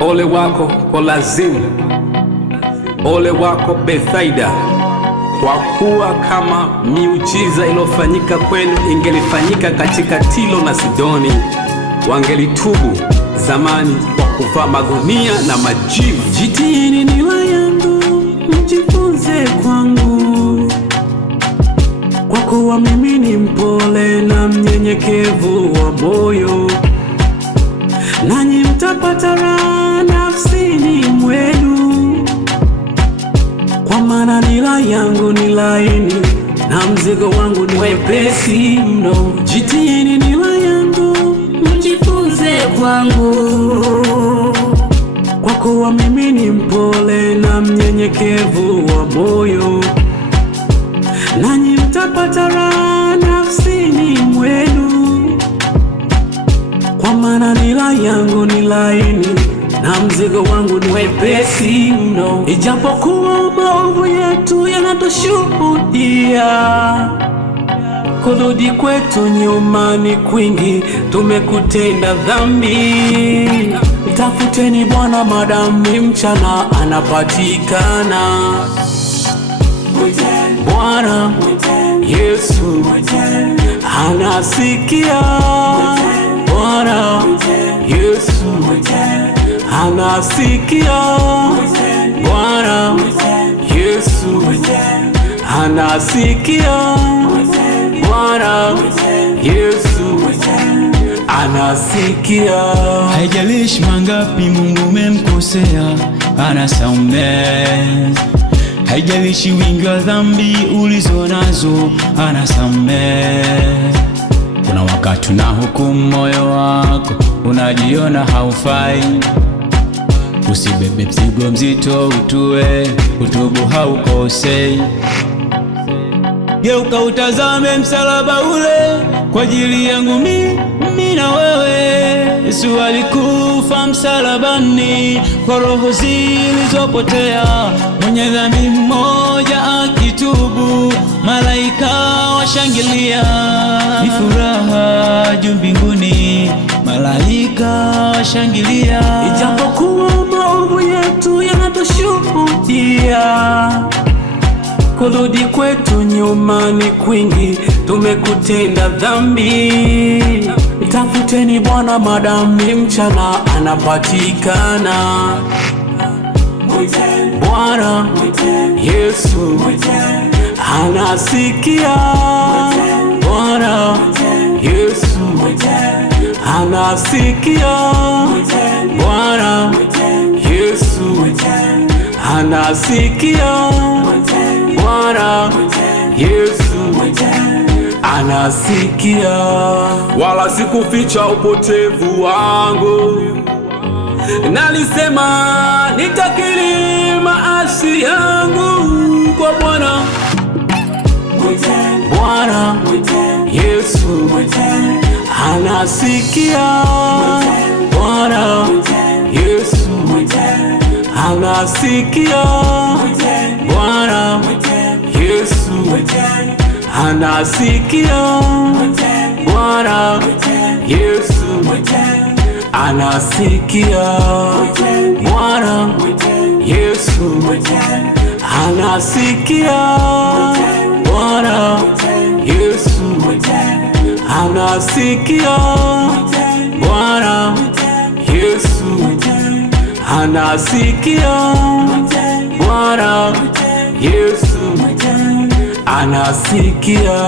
Ole wako Kolazimu, ole wako Bethaida, kwa kuwa kama miujiza iliyofanyika kwenu ingelifanyika katika Tiro na Sidoni, wangelitubu zamani kwa kuvaa magunia na majivu. Jitieni nila yangu, mjifunze kwangu, kwa kuwa mimi ni mpole na mnyenyekevu wa moyo, nanyi mtapata raha nafsini mwenu, kwa maana nila yangu ni laini na mzigo wangu ni wepesi mno. Jitieni nila yangu, mjifunze kwangu, kwa kuwa mimi ni mpole na mnyenyekevu wa moyo, nanyi mtapata raha nafsini mwenu, kwa maana nila yangu ni laini na mzigo wangu ni wepesi mno. Ijapokuwa maovu yetu yanatushuhudia, kurudi kwetu nyuma ni kwingi, tumekutenda dhambi. Mtafuteni Bwana madami mchana anapatikana. Bwana Yesu anasikia. Bwana Yesu anasikia. Bwana Yesu anasikia. Bwana Yesu anasikia. Haijalishi mangapi Mungu umemkosea, anasamehe. Haijalishi wingi wa dhambi ulizo nazo, anasamehe. Kuna wakati unahukumu moyo wako, unajiona haufai. Usibebe mzigo mzito utue, utubu haukosei. Geuka utazame msalaba ule kwa ajili yangu mimi na wewe. Yesu alikufa msalabani kwa roho zilizopotea. Mwenye dhambi mmoja akitubu, malaika washangilia. Ni furaha juu mbinguni, malaika washangilia. Ijapokuwa maovu yetu yanatushuhudia, kurudi kwetu nyuma ni kwingi, tumekutenda dhambi. Mtafuteni Bwana madami mchana anapatikana. Bwana Yesu anasikia. Bwana Yesu anasikia. Bwana Yesu anasikia. Bwana Yesu anasikia. Wala sikuficha upotevu wangu, nalisema nitakiri maasi yangu kwa Bwana. Bwana Yesu anasikia. Bwana Yesu anasikia. Bwana Yesu anasikia. Bwana Yesu anasikia. Bwana Yesu anasikia. Bwana Yesu anasikia. Bwana Yesu anasikia. Bwana Yesu anasikia.